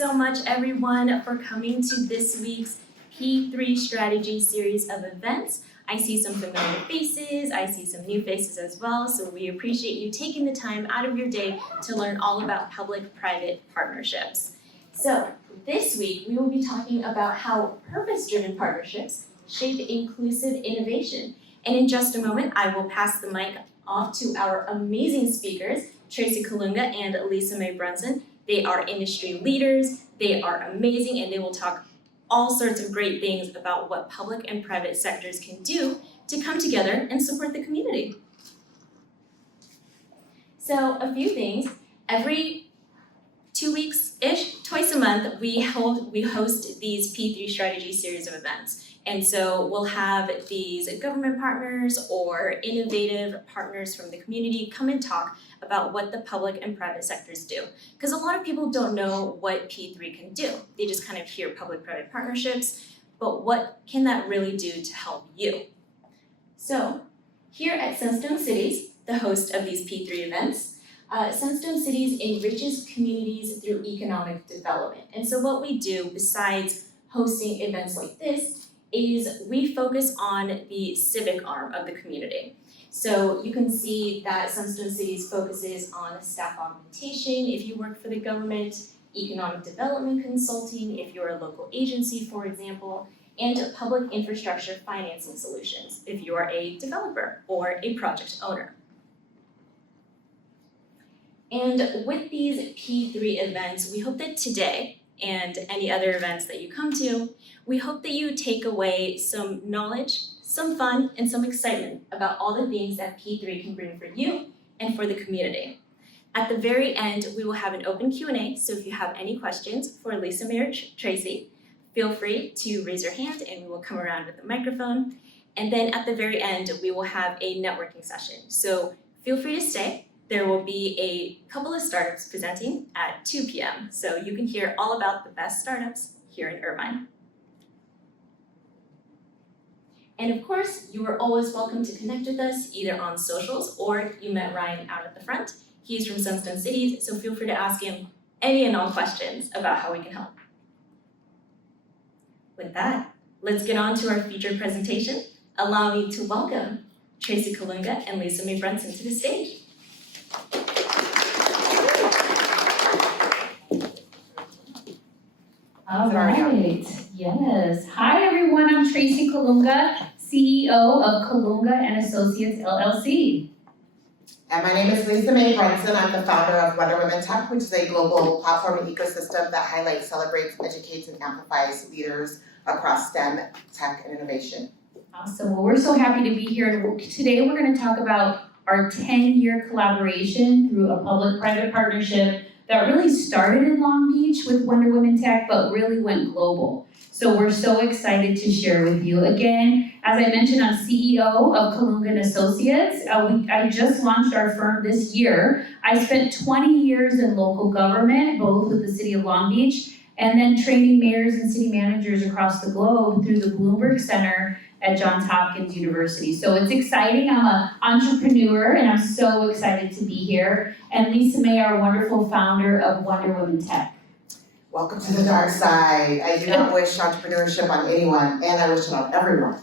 so much, everyone, for coming to this week's P3 Strategy series of events. I see some familiar faces, I see some new faces as well, so we appreciate you taking the time out of your day to learn all about public-private partnerships. So, this week we will be talking about how purpose-driven partnerships shape inclusive innovation. And in just a moment, I will pass the mic off to our amazing speakers, Tracy Colunga and Mae Brunson. They are industry leaders, they are amazing, and they will talk all sorts of great things about what public and private sectors can do to come together and support the community. So a few things. Every 2 weeks-ish, twice a month, we host these P3 Strategy series of events. And so we'll have these government partners or innovative partners from the community come and talk about what the public and private sectors do. Because a lot of people don't know what P3 can do. They just kind of hear public-private partnerships, but what can that really do to help you? So here at Sunstone Cities, the host of these P3 events, Sunstone Cities enriches communities through economic development. And so what we do besides hosting events like this is we focus on the civic arm of the community. So you can see that Sunstone Cities focuses on staff augmentation if you work for the government, economic development consulting if you're a local agency, for example, and public infrastructure financing solutions if you are a developer or a project owner. And with these P3 events, we hope that today, and any other events that you come to, we hope that you take away some knowledge, some fun, and some excitement about all the things that P3 can bring for you and for the community. At the very end, we will have an open Q&A, so if you have any questions for Mae or Tracy, feel free to raise your hand and we will come around with the microphone. And then at the very end, we will have a networking session. So feel free to stay. There will be a couple of startups presenting at 2 p.m. So you can hear all about the best startups here in Irvine. And of course, you are always welcome to connect with us either on socials or you met Ryan out at the front. He's from Sunstone Cities, so feel free to ask him any and all questions about how we can help. With that, let's get on to our featured presentation. Allow me to welcome Tracy Colunga and Mae Brunson to the stage. All right, yes. Hi everyone, I'm Tracy Colunga, CEO of Colunga Associates, LLC. And my name is Mae Brunson. I'm the founder of Wonder Women Tech, which is a global platform and ecosystem that highlights, celebrates, educates, and amplifies leaders across STEM, tech, and innovation. Awesome, well we're so happy to be here. Today we're going to talk about our 10-year collaboration through a public-private partnership that really started in Long Beach with Wonder Women Tech, but really went global. So we're so excited to share with you. Again, as I mentioned, I'm CEO of Colunga Associates. I just launched our firm this year. I spent 20 years in local government, both with the city of Long Beach, and then training mayors and city managers across the globe through the Bloomberg Center at Johns Hopkins University. So it's exciting. I'm an entrepreneur and I'm so excited to be here. And Mae, our wonderful founder of Wonder Women Tech. Welcome to the dark side. I do not wish entrepreneurship on anyone, and I wish it on everyone.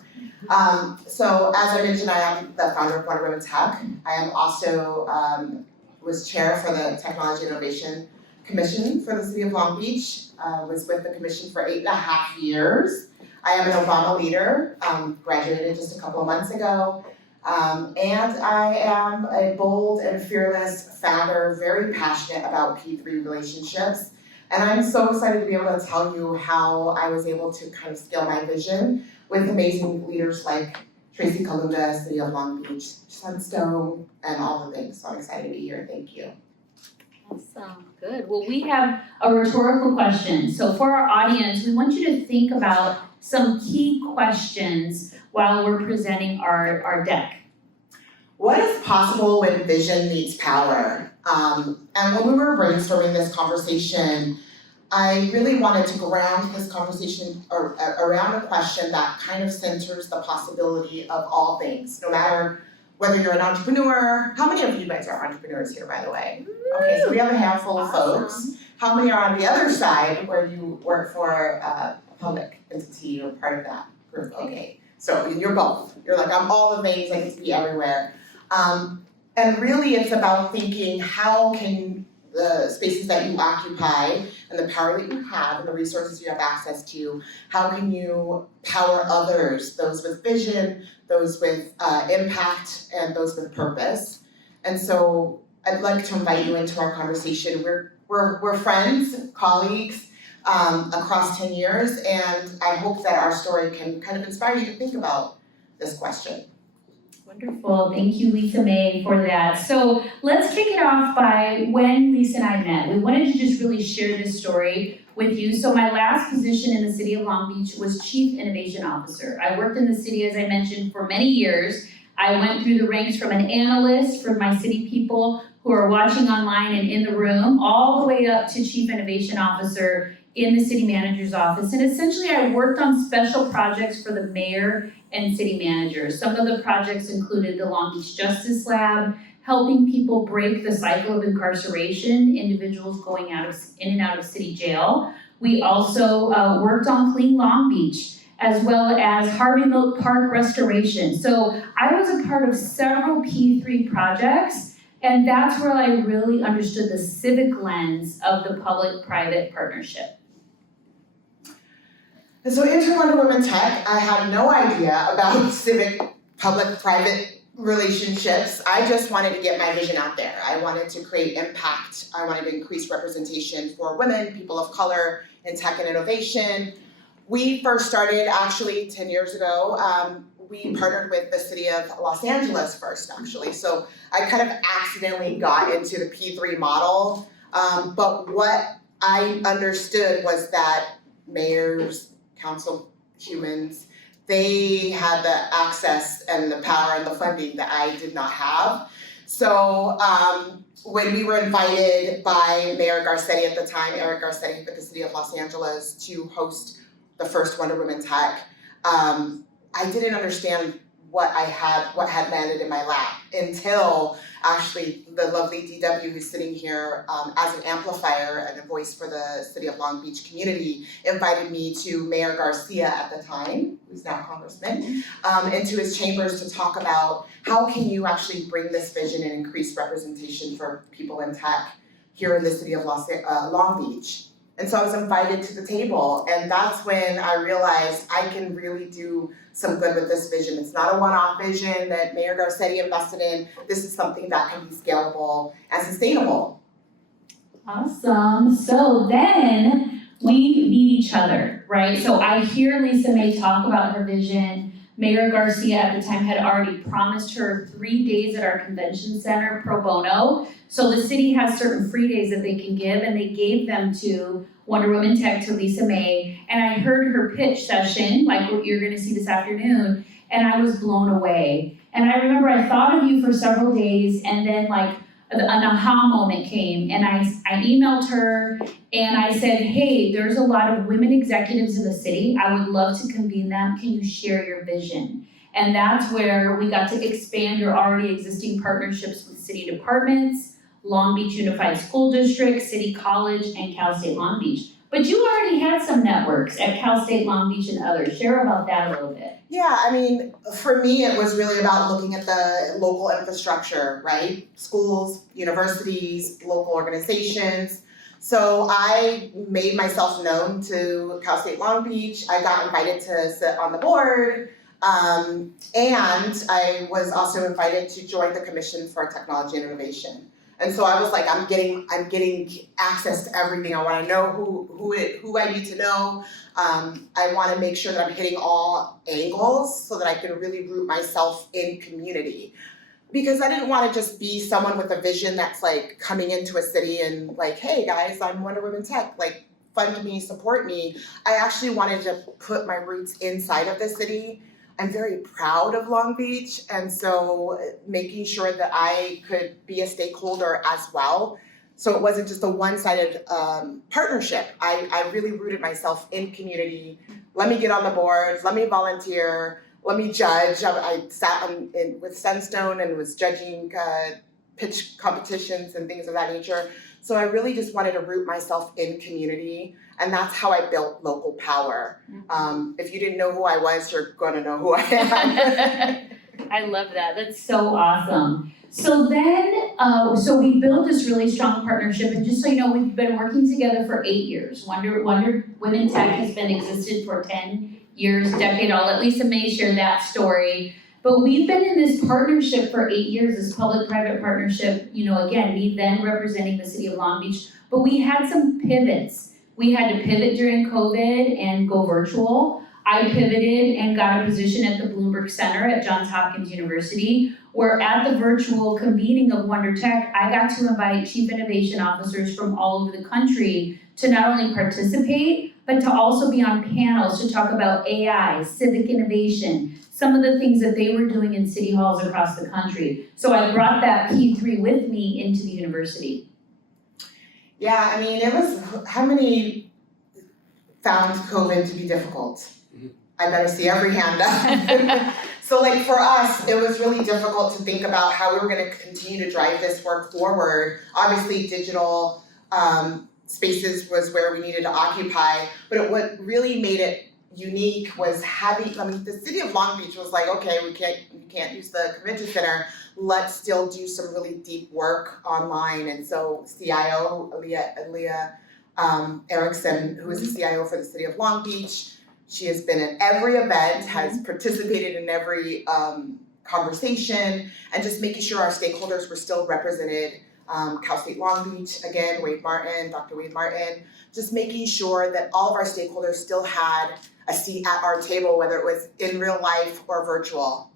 So as I mentioned, I am the founder of Wonder Women Tech. I am also was chair for the Technology Innovation Commission for the City of Long Beach. Was with the commission for 8.5 years. I am an Obama leader, graduated just a couple of months ago, and I am a bold and fearless founder, very passionate about P3 relationships. And I'm so excited to be able to tell you how I was able to kind of scale my vision with amazing leaders like Tracy Colunga, City of Long Beach, Sunstone, and all the things. So I'm excited to be here. Thank you. Awesome, good. Well, we have a rhetorical question. So for our audience, we want you to think about some key questions while we're presenting our deck. What is possible when vision meets power? And when we were brainstorming this conversation, I really wanted to ground this conversation around a question that kind of centers the possibility of all things, no matter whether you're an entrepreneur. How many of you guys are entrepreneurs here, by the way? Okay, so we have a handful of folks. How many are on the other side where you work for a public entity or part of that group? Okay, so you're both. You're like, I'm all the things, I get to be everywhere. And really it's about thinking, how can the spaces that you occupy and the power that you have and the resources you have access to, how can you power others, those with vision, those with impact, and those with purpose. And so I'd like to invite you into our conversation. We're friends, colleagues, across 10 years, and I hope that our story can kind of inspire you to think about this question. Wonderful, thank you Lisa Mae for that. So let's kick it off by when Lisa and I met. We wanted to just really share this story with you. So my last position in the city of Long Beach was Chief Innovation Officer. I worked in the city, as I mentioned, for many years. I went through the ranks from an analyst for my city people who are watching online and in the room, all the way up to Chief Innovation Officer in the city manager's office. And essentially I worked on special projects for the mayor and city managers. Some of the projects included the Long Beach Justice Lab, helping people break the cycle of incarceration, individuals going in and out of city jail. We also worked on Clean Long Beach, as well as Harvey Milk Park restoration. So I was a part of several P3 projects, and that's where I really understood the civic lens of the public-private partnership. And so into Wonder Woman Tech, I had no idea about civic, public-private relationships. I just wanted to get my vision out there. I wanted to create impact. I wanted to increase representation for women, people of color in tech and innovation. We first started actually 10 years ago. We partnered with the city of Los Angeles first, actually. So I kind of accidentally got into the P3 model. But what I understood was that mayors, council humans, they had the access and the power and the funding that I did not have. So when we were invited by Mayor Garcetti at the time, Eric Garcetti with the city of Los Angeles, to host the first Wonder Woman Tech, I didn't understand what had landed in my lap until actually the lovely DW, who's sitting here as an amplifier and a voice for the city of Long Beach community, invited me to Mayor Garcia at the time, who's now Congressman, into his chambers to talk about how can you actually bring this vision and increase representation for people in tech here in the city of Long Beach. And so I was invited to the table, and that's when I realized I can really do some good with this vision. It's not a one-off vision that Mayor Garcetti invested in. This is something that can be scalable and sustainable. Awesome. So then we meet each other, right? So I hear Lisa Mae talk about her vision. Mayor Garcia at the time had already promised her 3 days at our convention center pro bono. So the city has certain free days that they can give, and they gave them to Wonder Woman Tech, to Lisa Mae. And I heard her pitch session, like what you're gonna see this afternoon, and I was blown away. And I remember I thought of you for several days, and then like an aha moment came, and I emailed her and I said, hey, there's a lot of women executives in the city. I would love to convene them. Can you share your vision? And that's where we got to expand your already existing partnerships with city departments, Long Beach Unified School District, City College, and Cal State Long Beach. But you already had some networks at Cal State Long Beach and others. Share about that a little bit. Yeah, I mean, for me, it was really about looking at the local infrastructure, right? Schools, universities, local organizations. So I made myself known to Cal State Long Beach. I got invited to sit on the board. And I was also invited to join the Commission for Technology and Innovation. And so I was like, I'm getting access to everything. I want to know who I need to know. I want to make sure that I'm hitting all angles so that I can really root myself in community. Because I didn't want to just be someone with a vision that's like coming into a city and like, hey guys, I'm Wonder Woman Tech, like fund me, support me. I actually wanted to put my roots inside of the city. I'm very proud of Long Beach, and so making sure that I could be a stakeholder as well. So it wasn't just a one-sided partnership. I really rooted myself in community. Let me get on the boards, let me volunteer, let me judge. I sat with Sunstone and was judging pitch competitions and things of that nature. So I really just wanted to root myself in community, and that's how I built local power. If you didn't know who I was, you're gonna know who I am. I love that. That's so awesome. So then, so we built this really strong partnership, and just so you know, we've been working together for 8 years. Wonder Women Tech has been existed for 10 years, decade. I'll let Lisa Mae share that story. But we've been in this partnership for 8 years, this public-private partnership, you know, again, me then representing the city of Long Beach, but we had some pivots. We had to pivot during COVID and go virtual. I pivoted and got a position at the Bloomberg Center at Johns Hopkins University, where at the virtual convening of Wonder Tech, I got to invite chief innovation officers from all over the country to not only participate, but to also be on panels to talk about AI, civic innovation, some of the things that they were doing in city halls across the country. So I brought that P3 with me into the university. Yeah, I mean, it was, how many found COVID to be difficult? I better see every hand up. So like for us, it was really difficult to think about how we were gonna continue to drive this work forward. Obviously, digital spaces was where we needed to occupy, but what really made it unique was having, I mean, the city of Long Beach was like, okay, we can't use the convention center, let's still do some really deep work online. And so CIO, Aaliyah Erickson, who is the CIO for the city of Long Beach, she has been at every event, has participated in every conversation, and just making sure our stakeholders were still represented. Cal State Long Beach, again, Dr. Wade Martin, just making sure that all of our stakeholders still had a seat at our table, whether it was in real life or virtual.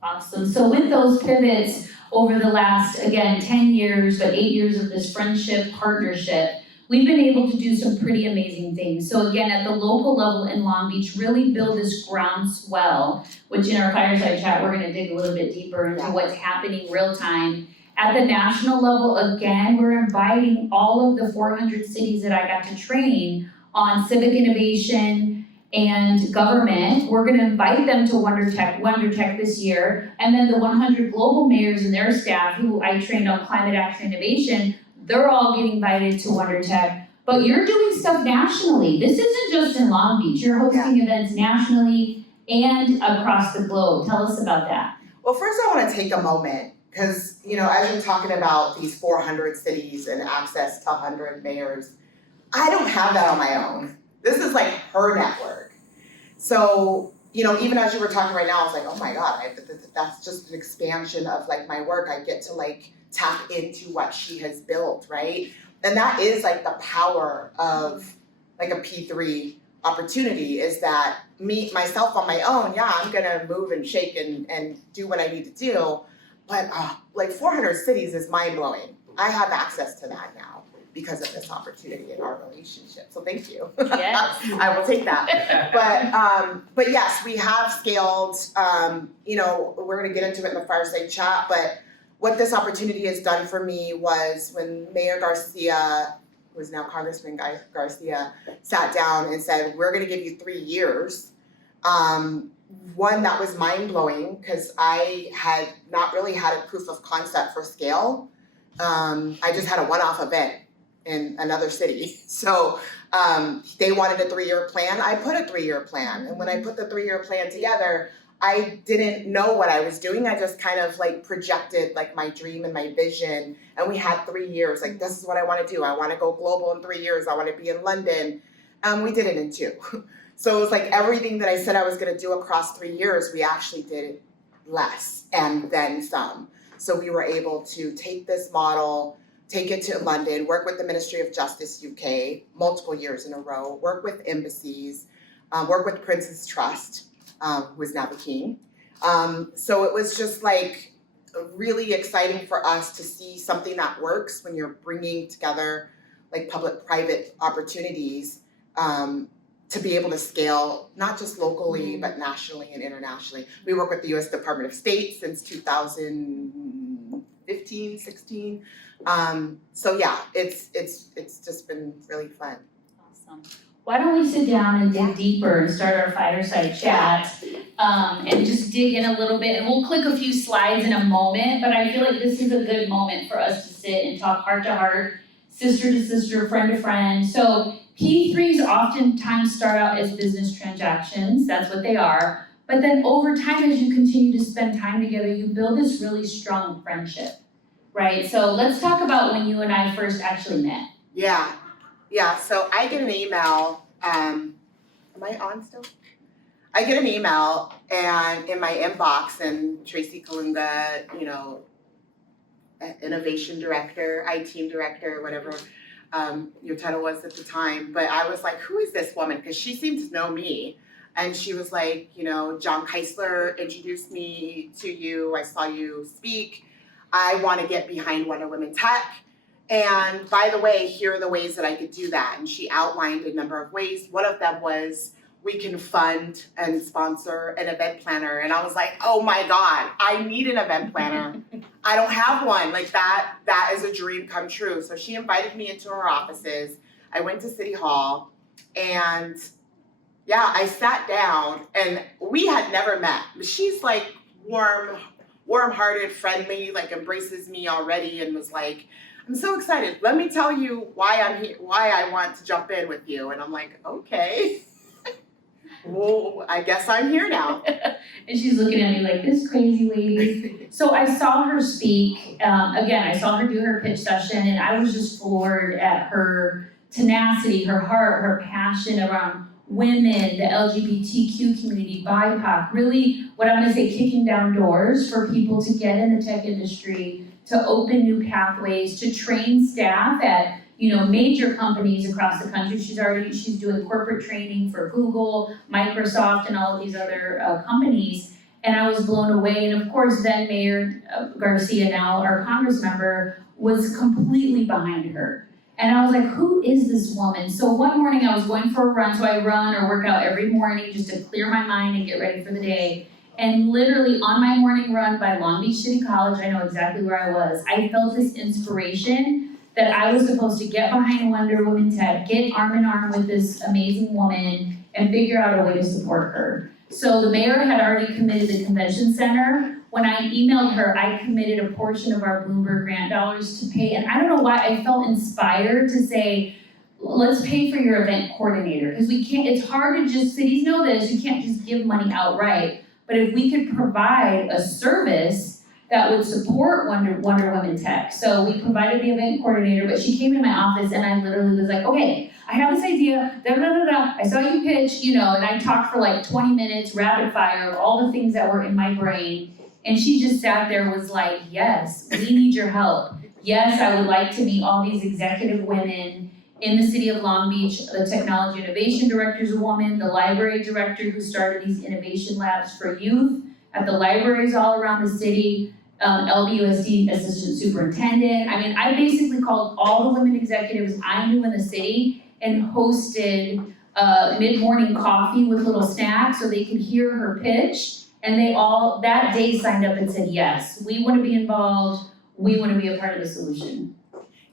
Awesome. So with those pivots over the last, again, 10 years, but 8 years of this friendship, partnership, we've been able to do some pretty amazing things. So again, at the local level in Long Beach, really build this groundswell, which in our fireside chat, we're gonna dig a little bit deeper into what's happening real time. At the national level, again, we're inviting all of the 400 cities that I got to train on civic innovation and government. We're gonna invite them to Wonder Tech this year. And then the 100 global mayors and their staff who I trained on climate action innovation, they're all getting invited to Wonder Tech. But you're doing stuff nationally. This isn't just in Long Beach. You're hosting events nationally and across the globe. Tell us about that. Well, first I wanna take a moment, because, you know, as you're talking about these 400 cities and access to 100 mayors, I don't have that on my own. This is like her network. So, you know, even as you were talking right now, I was like, oh my God, that's just an expansion of like my work. I get to like tap into what she has built, right? And that is like the power of like a P3 opportunity, is that myself on my own, yeah, I'm gonna move and shake and do what I need to do. But like 400 cities is mind blowing. I have access to that now because of this opportunity in our relationship. So thank you. Yes. I will take that. But yes, we have scaled. You know, we're gonna get into it in the fireside chat. But what this opportunity has done for me was when Mayor Garcia, who is now Congressman Garcia, sat down and said, "We're gonna give you 3 years." One, that was mind-blowing because I had not really had a proof of concept for scale. I just had a one-off event in another city. So they wanted a 3-year plan. I put a 3-year plan. And when I put the 3-year plan together, I didn't know what I was doing. I just kind of like projected like my dream and my vision. And we had 3 years, like this is what I want to do. I want to go global in 3 years. I want to be in London. We did it in 2. So it was like everything that I said I was gonna do across 3 years, we actually did less and then some. So we were able to take this model, take it to London, work with the Ministry of Justice UK multiple years in a row, work with embassies, work with Prince's Trust, who is now the king. So it was just like really exciting for us to see something that works when you're bringing together like public-private opportunities to be able to scale, not just locally, but nationally and internationally. We work with the US Department of State since 2015, 16. So yeah, it's just been really fun. Awesome. why don't we sit down and dig deeper and start our fireside chat, and just dig in a little bit, and we'll click a few slides in a moment, but I feel like this is a good moment for us to sit and talk heart to heart, sister to sister, friend to friend. So P3s oftentimes start out as business transactions, that's what they are, but then over time, as you continue to spend time together, you build this really strong friendship, right? So let's talk about when you and I first actually met. Yeah, so I get an email, am I on still? I get an email and in my inbox, and Tracy Colunga, innovation director, IT director, whatever your title was at the time, but I was like, who is this woman? Because she seemed to know me. And she was like, John Keisler introduced me to you, I saw you speak, I want to get behind Wonder Women Tech. And by the way, here are the ways that I could do that. And she outlined a number of ways. One of them was we can fund and sponsor an event planner. And I was like, oh my God, I need an event planner. I don't have one. Like that is a dream come true. So she invited me into her offices. I went to City Hall and I sat down and we had never met. She's like warm-hearted, friendly, like embraces me already and was like, I'm so excited. Let me tell you why I'm here, why I want to jump in with you. And I'm like, okay. Well, I guess I'm here now. And she's looking at me like, this crazy lady. So I saw her speak. Again, I saw her do her pitch session, and I was just floored at her tenacity, her heart, her passion around women, the LGBTQ community, BIPOC, really what I'm gonna say, kicking down doors for people to get in the tech industry, to open new pathways, to train staff at major companies across the country. She's doing corporate training for Google, Microsoft, and all of these other companies. And I was blown away. And of course, then Mayor Garcia, now our Congress member, was completely behind her. And I was like, who is this woman? So one morning I was going for a run, so I run or work out every morning just to clear my mind and get ready for the day. And literally on my morning run by Long Beach City College, I know exactly where I was, I felt this inspiration that I was supposed to get behind Wonder Women Tech, get arm in arm with this amazing woman, and figure out a way to support her. So the mayor had already committed the convention center. When I emailed her, I committed a portion of our Bloomberg grant dollars to pay, and I don't know why I felt inspired to say, let's pay for your event coordinator, because we can't, it's hard to just, cities know this, you can't just give money outright, but if we could provide a service that would support Wonder Women Tech. So we provided the event coordinator, but she came in my office and I literally was like, okay, I have this idea, I saw you pitch, and I talked for like 20 minutes, rapid fire, of all the things that were in my brain. And she just sat there, was like, yes, we need your help. Yes, I would like to meet all these executive women in the city of Long Beach. The technology innovation director is a woman, the library director who started these innovation labs for youth at the libraries all around the city, LBUSD assistant superintendent. I mean, I basically called all the women executives I knew in the city and hosted mid-morning coffee with little snacks so they could hear her pitch. And they all, that day, signed up and said, yes, we want to be involved, we want to be a part of the solution.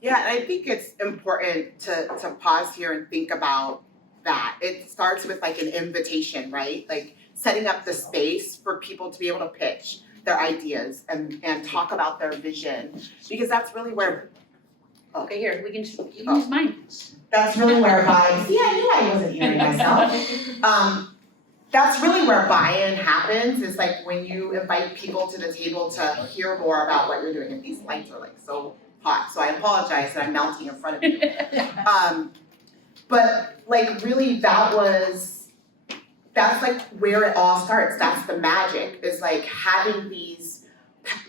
Yeah, and I think it's important to pause here and think about that. It starts with like an invitation, right? Like setting up the space for people to be able to pitch their ideas and talk about their vision, because that's really where, Okay, here, you can use mine. That's really where see, I knew I wasn't hearing myself. That's really where buy-in happens, is like when you invite people to the table to hear more about what you're doing. And these lights are like so hot, so I apologize that I'm melting in front of you. But like really that's like where it all starts. That's the magic, is like having these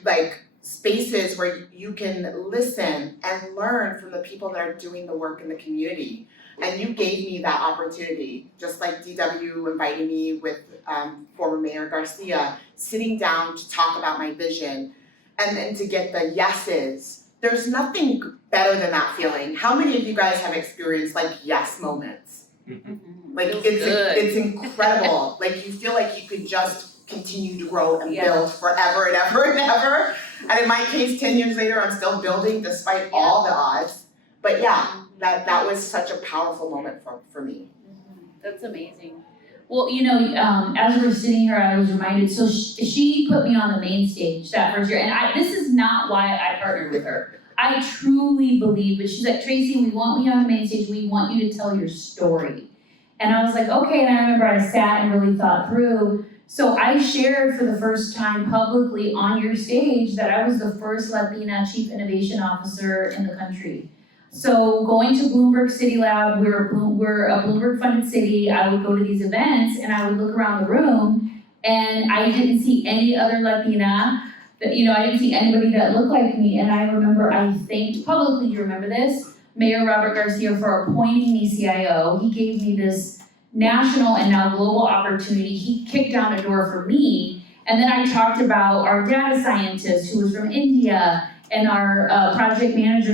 like spaces where you can listen and learn from the people that are doing the work in the community. And you gave me that opportunity, just like DW invited me with former Mayor Garcia, sitting down to talk about my vision and then to get the yeses. There's nothing better than that feeling. How many of you guys have experienced like yes moments? Like it's incredible. Like you feel like you could just continue to grow and build forever and ever and ever. And in my case, 10 years later, I'm still building despite all the odds. But yeah, that was such a powerful moment for me. That's amazing. Well, as we were sitting here, I was reminded, so she put me on the main stage that first year, and this is not why I partnered with her. I truly believe, but she's like, Tracy, we want you on the main stage, we want you to tell your story. And I was like, okay, and I remember I sat and really thought through. So I shared for the first time publicly on your stage that I was the first Latina Chief Innovation Officer in the country. So going to Bloomberg City Lab, we're a Bloomberg funded city, I would go to these events and I would look around the room and I didn't see any other Latina, I didn't see anybody that looked like me. And I remember I thanked publicly, you remember this? Mayor Robert Garcia for appointing me CIO. He gave me this national and now global opportunity. He kicked down a door for me. And then I talked about our data scientist who was from India and our project manager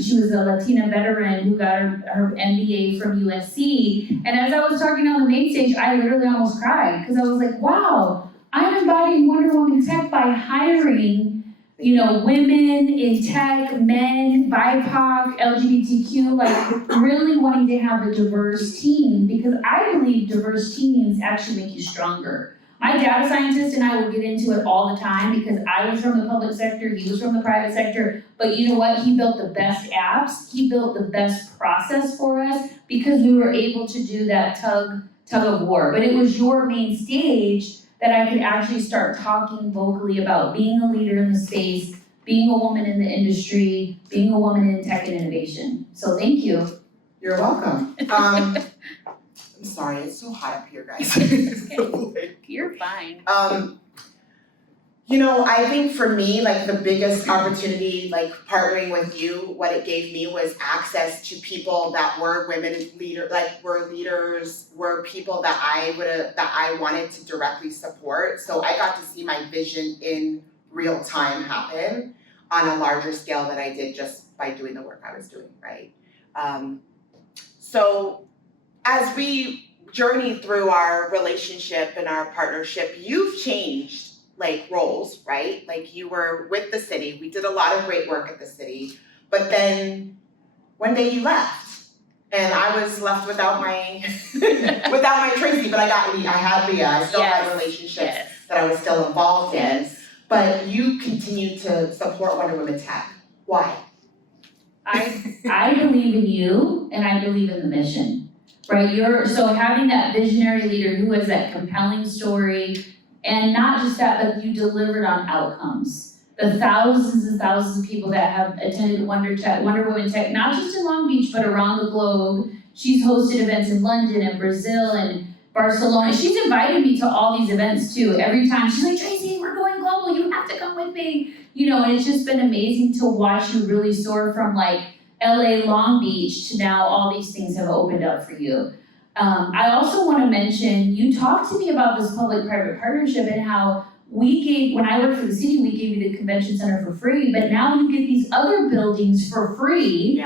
she was a Latina veteran who got her MBA from USC. And as I was talking on the main stage, I literally almost cried because I was like, wow, I'm embodying Wonder Woman Tech by hiring, women in tech, men, BIPOC, LGBTQ, really wanting to have a diverse team because I believe diverse teams actually make you stronger. My data scientist and I would get into it all the time because I was from the public sector, he was from the private sector, but you know what? He built the best apps, he built the best process for us because we were able to do that tug of war. But it was your main stage that I could actually start talking vocally about being a leader in the space, being a woman in the industry, being a woman in tech and innovation. So thank you. You're welcome. I'm sorry, it's so hot up here, guys. You're fine. I think for me, the biggest opportunity, partnering with you, what it gave me was access to people that were women were leaders, were people that I wanted to directly support. So I got to see my vision in real time happen on a larger scale than I did just by doing the work I was doing, right? So as we journey through our relationship and our partnership, you've changed roles, right? You were with the city. We did a lot of great work at the city, but then one day you left and I was left without my Tracy, but I had Leah. I still had relationships that I was still involved in, but you continue to support Wonder Woman Tech. Why? I believe in you and I believe in the mission, right? So having that visionary leader who has that compelling story, and not just that, but you delivered on outcomes. The thousands and thousands of people that have attended Wonder Woman Tech, not just in Long Beach, but around the globe. She's hosted events in London and Brazil and Barcelona. She's invited me to all these events too. Every time she's like, Tracy, we're going global, you have to come with me. And it's just been amazing to watch you really soar from LA, Long Beach to now all these things have opened up for you. I also want to mention, you talked to me about this public-private partnership and how when I worked for the city, we gave you the convention center for free, but now you get these other buildings for free,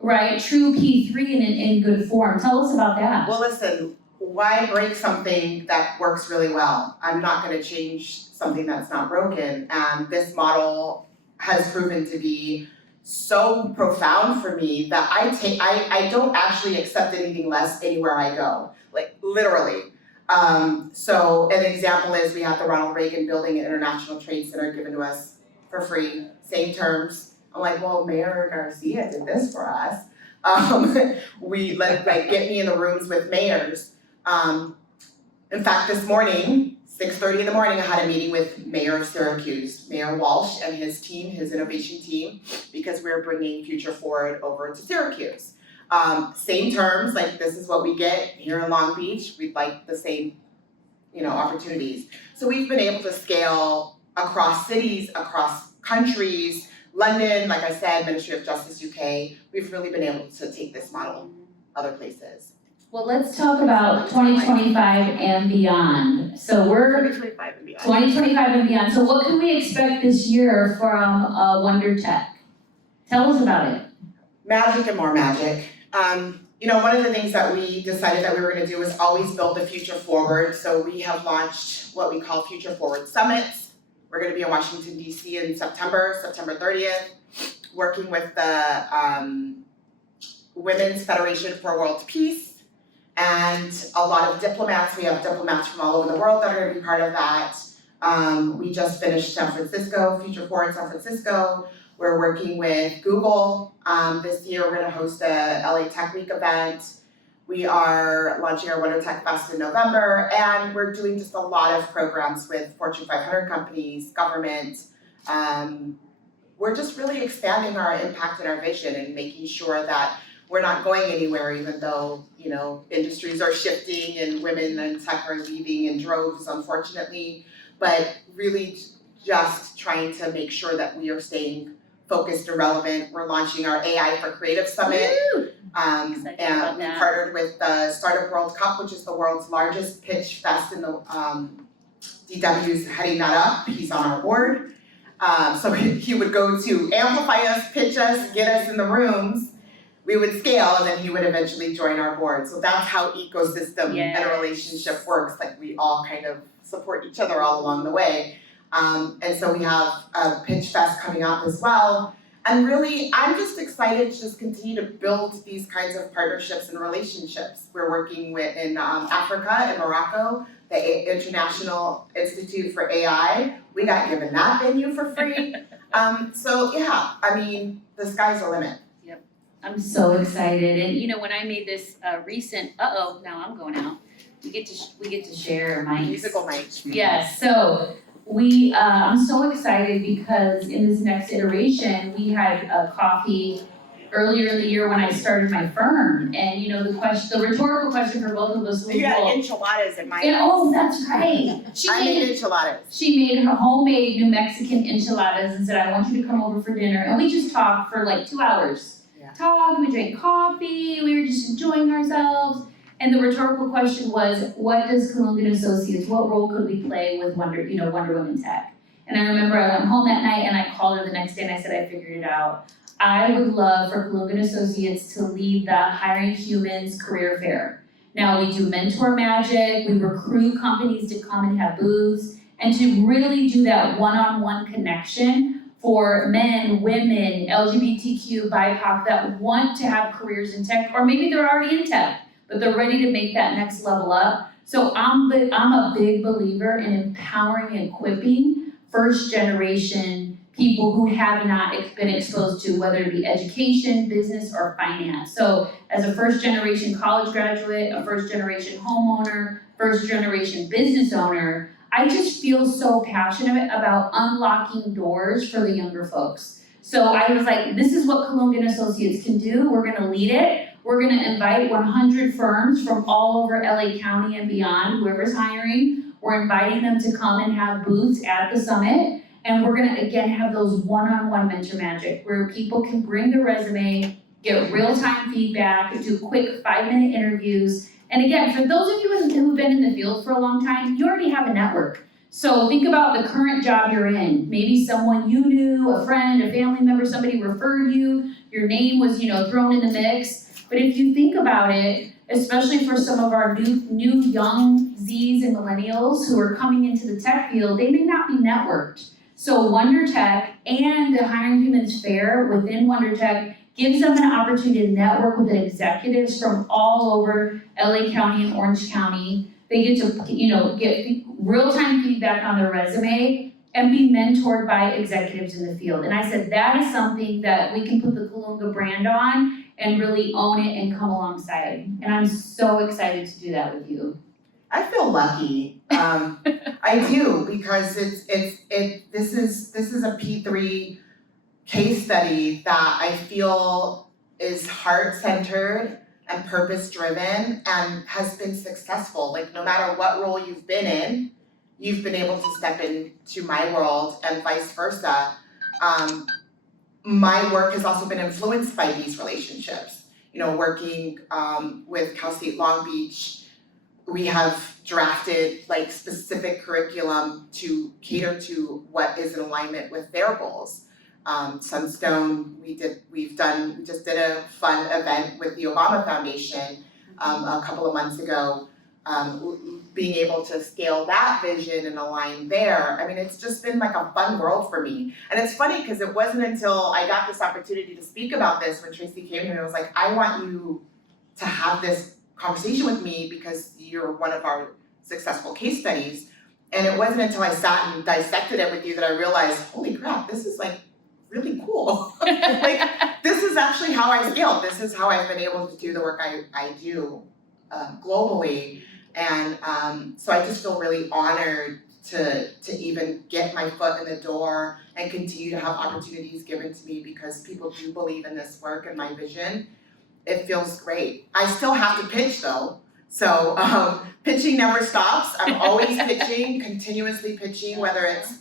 right? True P3 in good form. Tell us about that. Well, listen, why break something that works really well? I'm not going to change something that's not broken. And this model has proven to be so profound for me that I don't actually accept anything less anywhere I go, literally. So an example is we have the Ronald Reagan Building at International Trade Center given to us for free, same terms. I'm like, well, Mayor Garcia did this for us. We get me in the rooms with mayors. In fact, this morning, 6:30 in the morning, I had a meeting with Mayor of Syracuse, Mayor Walsh and his team, his innovation team, because we're bringing Future Forward over to Syracuse. Same terms, this is what we get here in Long Beach. We'd like the same, opportunities. So we've been able to scale across cities, across countries. London, like I said, Ministry of Justice UK, we've really been able to take this model other places. Well, let's talk about 2025 and beyond. So we're 2025 and beyond. 2025 and beyond. So what can we expect this year from Wonder Tech? Tell us about it. Magic and more magic. One of the things that we decided that we were going to do is always build the future forward. So we have launched what we call Future Forward Summits. We're going to be in Washington, D.C. in September 30th, working with the Women's Federation for World Peace, and a lot of diplomats. We have diplomats from all over the world that are gonna be part of that. We just finished San Francisco, Future Forward San Francisco. We're working with Google. This year we're gonna host a LA Tech Week event. We are launching our Wonder Tech Fest in November, and we're doing just a lot of programs with Fortune 500 companies, government. We're just really expanding our impact and our vision and making sure that we're not going anywhere, even though, you know, industries are shifting and women in tech are leaving in droves, unfortunately. But really just trying to make sure that we are staying focused and relevant. We're launching our AI for Creative Summit. And we partnered with the Startup World Cup, which is the world's largest pitch fest in the DW's heading that up. He's on our board. So he would go to amplify us, pitch us, get us in the rooms. We would scale, and then he would eventually join our board. So that's how ecosystem and a relationship works. Like we all kind of support each other all along the way. And so we have a pitch fest coming up as well. And really, I'm just excited to just continue to build these kinds of partnerships and relationships. We're working with in Africa, in Morocco, the International Institute for AI. We got given that venue for free. So yeah, I mean, the sky's the limit. I'm so excited, and You know, when I made this recent, now I'm going out. We get to share mics. Musical mics. yes, so I'm so excited because in this next iteration, we had a coffee earlier in the year when I started my firm, and you know, the rhetorical question for both of us was, You got well, enchiladas at my and, house. oh, that's right. I made enchiladas. She made her homemade New Mexican enchiladas and said, I want you to come over for dinner. And we just talked for like 2 hours. Talked, we drank coffee, we were just enjoying ourselves. And the rhetorical question was, what does Colunga Associates, what role could we play with Wonder Women Tech? And I remember I went home that night and I called her the next day and I said, I figured it out. I would love for Colunga Associates to lead the Hiring Humans Career Fair. Now we do mentor magic, we recruit companies to come and have booths, and to really do that one-on-one connection for men, women, LGBTQ, BIPOC that want to have careers in tech, or maybe they're already in tech, but they're ready to make that next level up. So I'm a big believer in empowering and equipping first generation people who have not been exposed to, whether it be education, business, or finance. So as a first generation college graduate, a first generation homeowner, first generation business owner, I just feel so passionate about unlocking doors for the younger folks. So I was like, this is what Colunga Associates can do. We're gonna lead it. We're gonna invite 100 firms from all over LA County and beyond, whoever's hiring. We're inviting them to come and have booths at the summit. And we're gonna, again, have those one-on-one mentor magic where people can bring their resume, get real-time feedback, do quick 5-minute interviews. And again, for those of you who've been in the field for a long time, you already have a network. So think about the current job you're in. Maybe someone you knew, a friend, a family member, somebody referred you, your name was, thrown in the mix. But if you think about it, especially for some of our new young Zs and millennials who are coming into the tech field, they may not be networked. So Wonder Tech and the Hiring Humans Fair within Wonder Tech gives them an opportunity to network with executives from all over LA County and Orange County. They get to, get real-time feedback on their resume and be mentored by executives in the field. And I said, that is something that we can put the Colunga brand on and really own it and come alongside. And I'm so excited to do that with you. I feel lucky. I do, because this is a P3 case study that I feel is heart-centered and purpose-driven and has been successful. Like, no matter what role you've been in, you've been able to step into my world and vice versa. My work has also been influenced by these relationships. Working with Cal State Long Beach, we have drafted specific curriculum to cater to what is in alignment with their goals. Sunstone, we just did a fun event with the Obama Foundation a couple of months ago, being able to scale that vision and align there. I mean, it's just been like a fun world for me. And it's funny because it wasn't until I got this opportunity to speak about this when Tracy came here and was like, I want you to have this conversation with me because you're one of our successful case studies. And it wasn't until I sat and dissected it with you that I realized, holy crap, this is like really cool. Like, this is actually how I scale. This is how I've been able to do the work I do globally. And so I just feel really honored to even get my foot in the door and continue to have opportunities given to me because people do believe in this work and my vision. It feels great. I still have to pitch though. So pitching never stops. I'm always pitching, continuously pitching, whether it's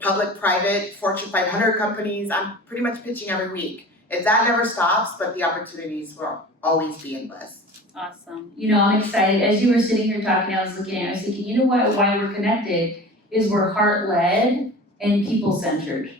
public, private, Fortune 500 companies. I'm pretty much pitching every week. That never stops, but the opportunities will always be endless. Awesome. You know, I'm excited. As you were sitting here talking, I was thinking, you know what, why we're connected is we're heart-led and people-centered,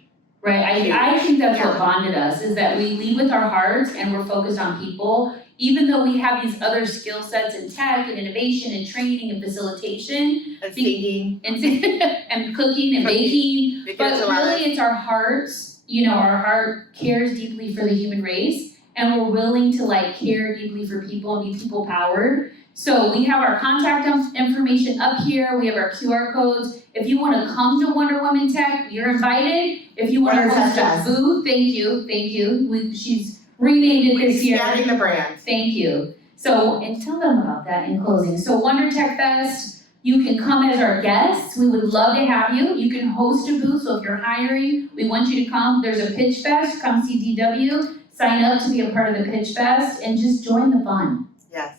right? I think that's what bonded us, is that we lead with our hearts and we're focused on people. Even though we have these other skill sets in tech and innovation and training and facilitation. And singing. And cooking and baking. But really it's our hearts, you know, our heart cares deeply for the human race. And we're willing to like care deeply for people and be people powered. So we have our contact information up here. We have our QR codes. If you want to come to Wonder Woman Tech, you're invited. If you want to host a booth, thank you. She's renamed it this year. Expanding the brand. Thank you. So, and tell them about that in closing. So Wonder Tech Fest, you can come as our guests. We would love to have you. You can host a booth. So if you're hiring, we want you to come. There's a pitch fest. Come see DW. Sign up to be a part of the Pitch Fest and just join the fun. Yes.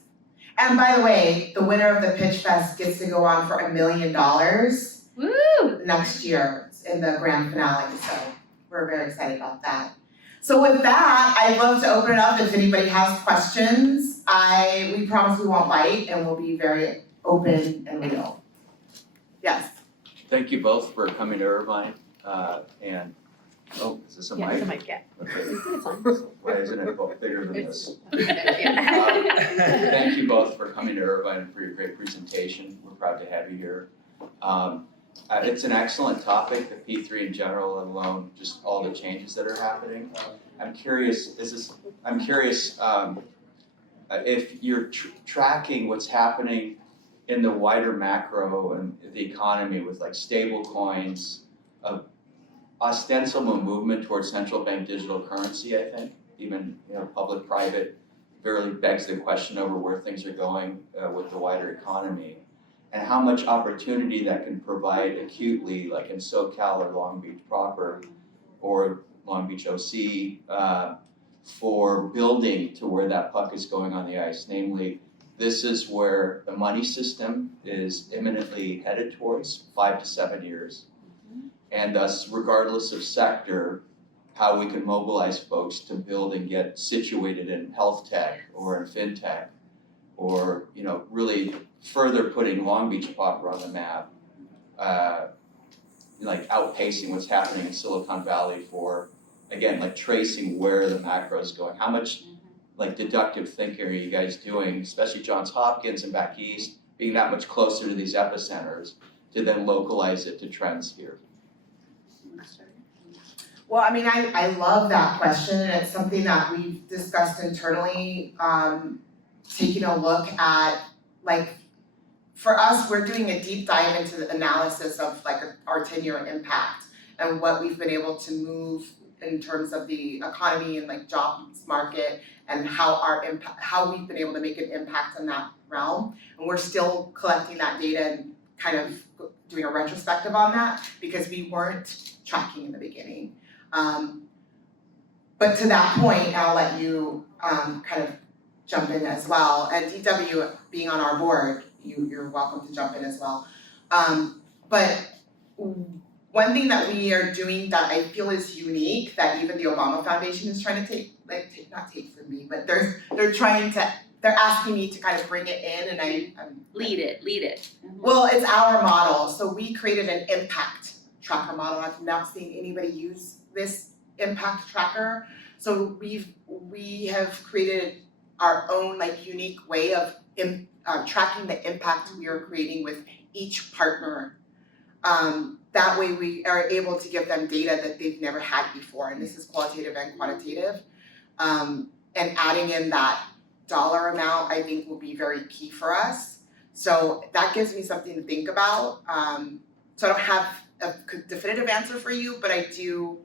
And by the way, the winner of the Pitch Fest gets to go on for $1 million next year in the grand finale. So we're very excited about that. So with that, I'd love to open it up if anybody has questions. We promise we won't bite and we'll be very open and real. Yes. Thank you both for coming to Irvine and is this a mic? Yeah, it's a mic, yeah. Okay. Why isn't it bigger than this? Thank you both for coming to Irvine and for your great presentation. We're proud to have you here. It's an excellent topic, the P3 in general, let alone just all the changes that are happening. I'm curious if you're tracking what's happening in the wider macro and the economy with like stable coins, ostensible movement towards central bank digital currency, I think, even public-private, really begs the question over where things are going with the wider economy, and how much opportunity that can provide acutely, like in SoCal or Long Beach proper, or Long Beach OC, for building to where that puck is going on the ice. Namely, this is where the money system is imminently headed towards 5 to 7 years. And thus, regardless of sector, how we can mobilize folks to build and get situated in health tech or in fintech, or really further putting Long Beach proper on the map, like outpacing what's happening in Silicon Valley for, again, like tracing where the macro is going. How much like deductive thinking are you guys doing, especially Johns Hopkins and back east, being that much closer to these epicenters to then localize it to trends here? Well, I mean, I love that question, and it's something that we've discussed internally, taking a look at, like, for us, we're doing a deep dive into the analysis of like our 10-year impact and what we've been able to move in terms of the economy and like jobs market, and how we've been able to make an impact in that realm. And we're still collecting that data and kind of doing a retrospective on that because we weren't tracking in the beginning. But to that point, I'll let you kind of jump in as well. And DW being on our board, you're welcome to jump in as well. But one thing that we are doing that I feel is unique, that even the Obama Foundation is trying to not take from me, but they're asking me to kind of bring it in, and I'm Lead it. Well, it's our model. So we created an impact tracker model. I've not seen anybody use this impact tracker. So we have created our own like unique way of tracking the impact we are creating with each partner. That way we are able to give them data that they've never had before, and this is qualitative and quantitative. And adding in that dollar amount, I think will be very key for us. So that gives me something to think about. So I don't have a definitive answer for you, but I do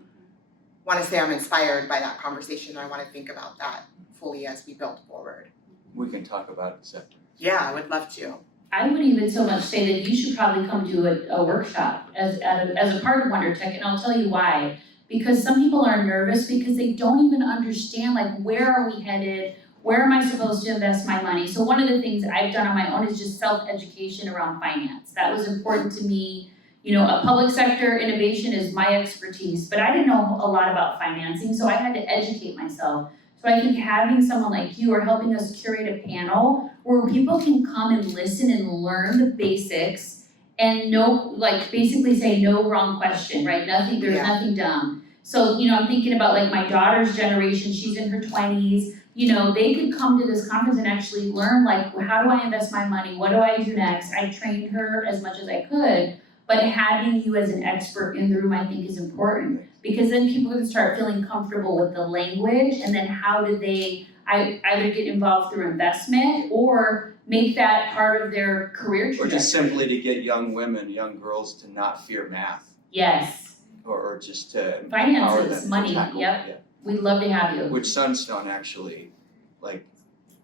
want to say I'm inspired by that conversation. I want to think about that fully as we build forward. We can talk about it separately. Yeah, I would love to. I would even so much say that you should probably come to a workshop as a part of Wonder Tech, and I'll tell you why. Because some people are nervous because they don't even understand, like, where are we headed? Where am I supposed to invest my money? So one of the things I've done on my own is just self-education around finance. That was important to me. You know, a public sector innovation is my expertise, but I didn't know a lot about financing, so I had to educate myself. So I think having someone like you or helping us curate a panel where people can come and listen and learn the basics and no, like, basically say no wrong question, right? Nothing, there's Yeah. nothing dumb. So, you know, I'm thinking about like my daughter's generation, she's in her 20s, you know, they could come to this conference and actually learn, like, how do I invest my money? What do I do next? I trained her as much as I could, but having you as an expert in the room, I think, is important. Because then people can start feeling comfortable with the language, and then how do they either get involved through investment or make that part of their career trajectory. Or just simply to get young women, young girls to not fear math, Yes, or just to empower finances, them to money, tackle, yep. yeah. We'd love to have you. Which Sunstone actually, like,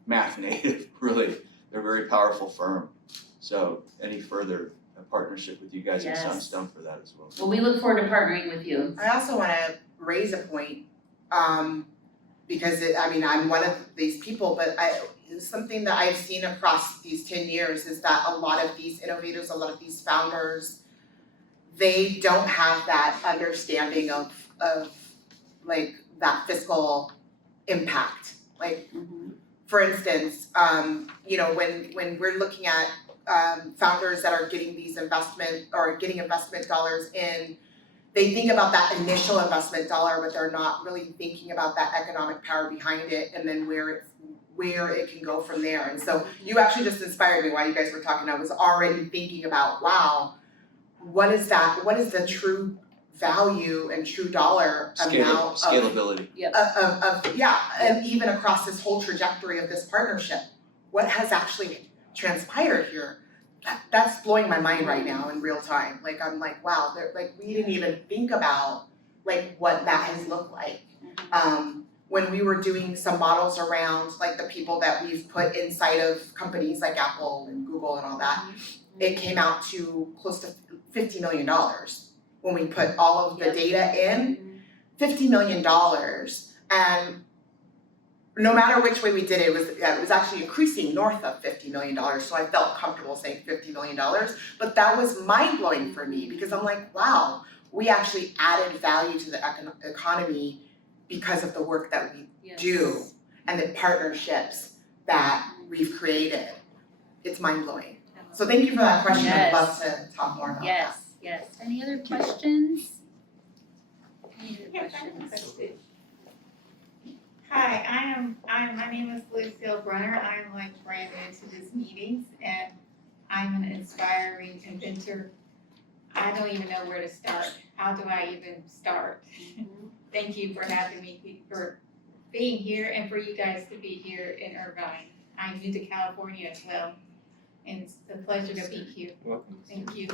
math native, really, they're a very powerful firm. So any further partnership with you guys at Yes. Sunstone for that as well. Well, we look forward to partnering with you. I also want to raise a point, because I'm one of these people, but it's something that I've seen across these 10 years is that a lot of these innovators, a lot of these founders, they don't have that understanding of like that fiscal impact. Like, for instance, you know, when we're looking at founders that are getting these investment dollars in, they think about that initial investment dollar, but they're not really thinking about that economic power behind it and then where it can go from there. And so you actually just inspired me while you guys were talking. I was already thinking about, wow, what is the true value and true dollar amount Scalability. and even across this whole trajectory of this partnership, what has actually transpired here? That's blowing my mind right now in real time. Like, I'm like, wow, we didn't even think about like what that has looked like. When we were doing some models around like the people that we've put inside of companies like Apple and Google and all that, it came out to close to $50 million when we put all of the data in. $50 million, and no matter which way we did it, it was actually increasing north of $50 million. So I felt comfortable saying $50 million, but that was mind blowing for me because I'm like, wow, we actually added value to the economy because of the work that we do and the partnerships that we've created. It's mind blowing. So thank you for that question. I'd love to talk more about that. Yes. Any other questions? Hi, my name is Lucille Brunner. I'm like brand new to these meetings and I'm an inspiring inventor. I don't even know where to start. How do I even start? Thank you for having me, for being here and for you guys to be here in Irvine. I'm new to California as well. And it's a pleasure to be here. Welcome. Thank you.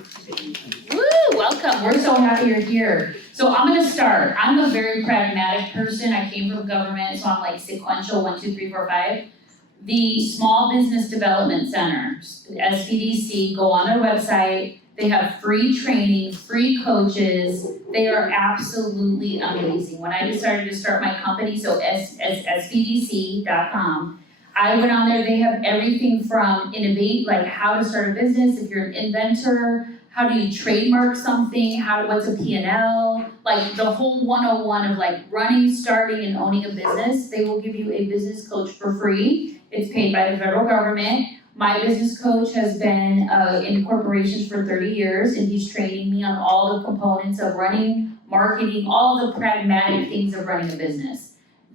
Woo, welcome, we're so happy you're here. So I'm gonna start, I'm a very pragmatic person, I came from government, so I'm like sequential, 1, 2, 3, 4, 5. The Small Business Development Center, SBDC, go on their website, they have free training, free coaches, they are absolutely amazing. When I decided to start my company, so SBDC.com, I went on there, they have everything from innovate, like how to start a business, if you're an inventor, how do you trademark something, what's a P&L, like the whole 101 of like running, starting, and owning a business. They will give you a business coach for free. It's paid by the federal government. My business coach has been in corporations for 30 years, and he's training me on all the components of running, marketing, all the pragmatic things of running a business.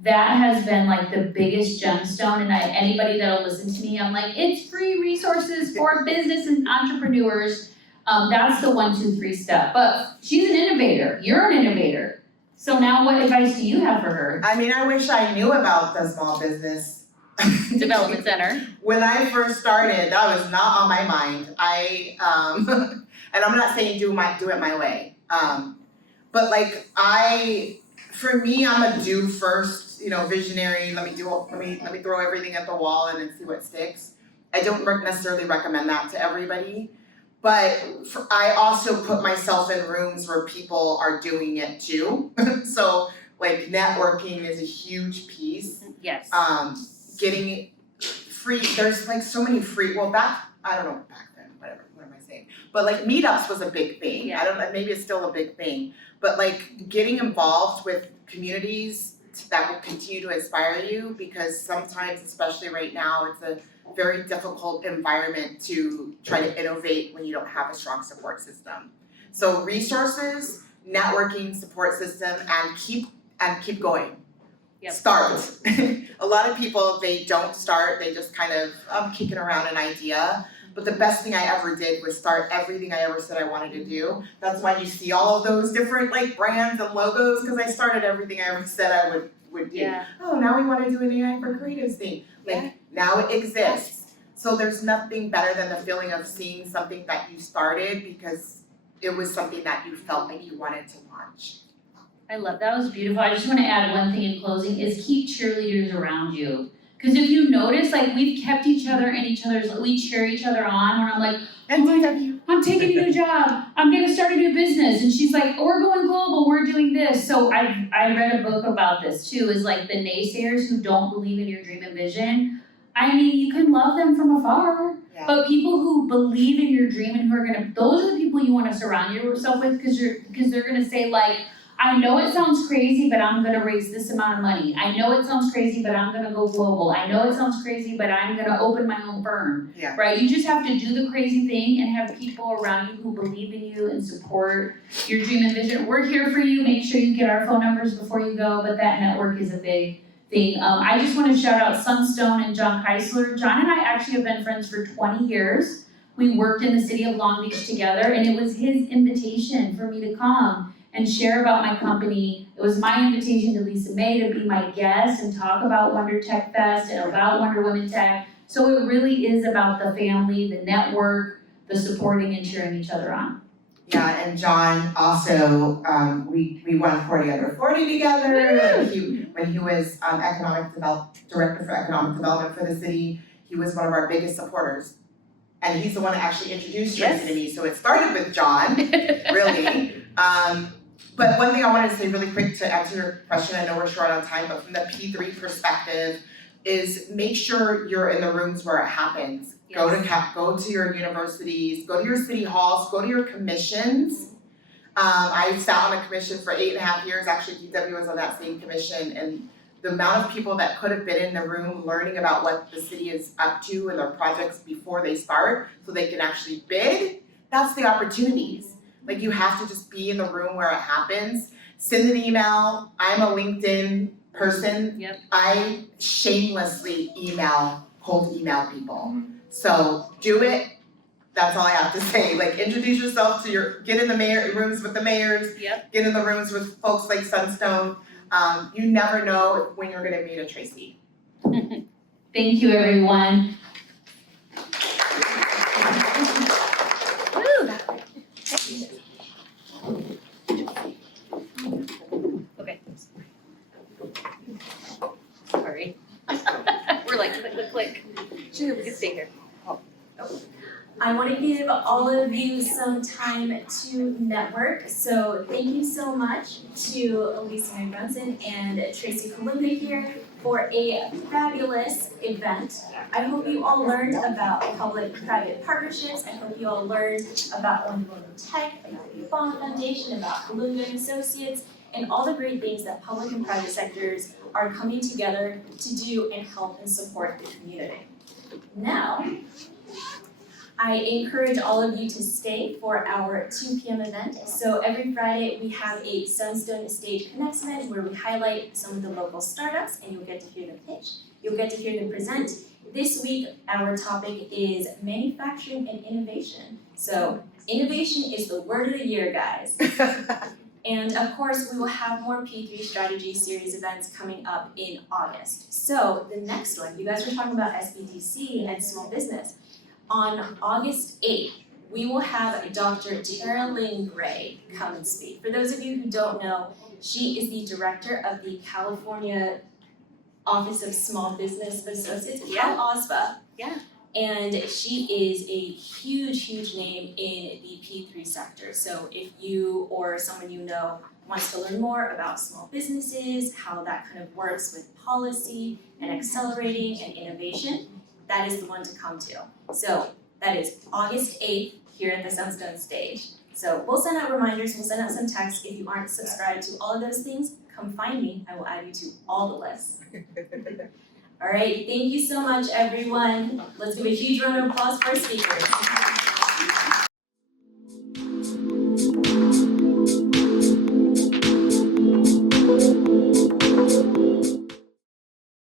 That has been like the biggest gemstone, and anybody that'll listen to me, I'm like, it's free resources for business and entrepreneurs. That's the 1, 2, 3 step. But she's an innovator, you're an innovator. So now what advice do you have for her? I mean, I wish I knew about the small business Development Center. When I first started, that was not on my mind. And I'm not saying do it my way. But like for me, I'm a do first, visionary. Let me throw everything at the wall and then see what sticks. I don't necessarily recommend that to everybody. But I also put myself in rooms where people are doing it too. So like networking is a huge piece. Yes. Getting free, there's like so many free, back then, whatever, what am I saying? But like meetups was a big thing. Yeah. I don't know, maybe it's still a big thing. But like getting involved with communities that will continue to inspire you, because sometimes, especially right now, it's a very difficult environment to try to innovate when you don't have a strong support system. So resources, networking, support system, and keep going. Yep. Start. A lot of people, they don't start, they just kind of kicking around an idea. But the best thing I ever did was start everything I ever said I wanted to do. That's why you see all of those different like brands and logos, because I started everything I ever said I would do. Yeah. Oh, now we want to do an AI for creatives thing. Like now it exists. So there's nothing better than the feeling of seeing something that you started because it was something that you felt like you wanted to launch. I love that. Was beautiful. I just want to add one thing in closing is keep cheerleaders around you. Because if you notice, like we've kept each other and we cheer each other on when I'm like, I'm taking a new job, I'm gonna start a new business. And she's like, we're going global, we're doing this. So I read a book about this too, is like the naysayers who don't believe in your dream and vision. I mean, you can love them from afar, but people who believe in your dream and who are those are the people you want to surround yourself with, because they're gonna say like, I know it sounds crazy, but I'm gonna raise this amount of money. I know it sounds crazy, but I'm gonna go global. I know it sounds crazy, but I'm gonna open my own firm. Yeah. Right? You just have to do the crazy thing and have people around you who believe in you and support your dream and vision. We're here for you. Make sure you get our phone numbers before you go, but that network is a big thing. I just want to shout out Sunstone and John Keisler. John and I actually have been friends for 20 years. We worked in the city of Long Beach together, and it was his invitation for me to come and share about my company. It was my invitation to Lisa Mae to be my guest and talk about Wonder Tech Fest and about Wonder Women Tech. So it really is about the family, the network, the supporting and cheering each other on. Yeah, and John also, we won 40 Under 40 together. When he was director for economic development for the city, he was one of our biggest supporters. And he's the one that actually introduced Tracy to me. So it started with John, really. But one thing I wanted to say really quick to answer your question, I know we're short on time, but from the P3 perspective, is make sure you're in the rooms where it happens. Yes. Go to your universities, go to your city halls, go to your commissions. I sat on a commission for 8.5 years, actually DW was on that same commission, and the amount of people that could have been in the room learning about what the city is up to and their projects before they start, so they can actually bid, that's the opportunities. Like you have to just be in the room where it happens. Send an email. I'm a LinkedIn person. Yep. I shamelessly cold email people. So do it. That's all I have to say. Like introduce yourself get in the rooms with the mayors. Yep. Get in the rooms with folks like Sunstone. You never know when you're gonna meet a Tracy. Thank you, everyone. Okay. Sorry. We're like click. Sure, we can stay here. I want to give all of you some time to network, so thank you so much to Mae Brunson and Tracy Colunga here for a fabulous event. I hope you all learned about public-private partnerships. I hope you all learned about Wonder Women Tech, about the Bond Foundation, about Colunga Associates, and all the great things that public and private sectors are coming together to do and help and support the community. Now, I encourage all of you to stay for our 2 p.m. event. So every Friday we have a Sunstone Stage Connects event where we highlight some of the local startups and you'll get to hear them pitch. You'll get to hear them present. This week our topic is manufacturing and innovation. So innovation is the word of the year, guys. And of course, we will have more P3 Strategy Series events coming up in August. So the next one, you guys were talking about SBDC and small business. On August 8th, we will have Dr. Tara Lynn Gray come and speak. For those of you who don't know, she is the director of the California Office of Small Business Associates, OSBA. Yeah. And she is a huge name in the P3 sector. So if you or someone you know wants to learn more about small businesses, how that kind of works with policy and accelerating and innovation, that is the one to come to. So that is August 8th here at the Sunstone stage. So we'll send out reminders, we'll send out some texts. If you aren't subscribed to all of those things, come find me. I will add you to all the lists. All right, thank you so much, everyone. Let's give a huge round of applause for our speakers.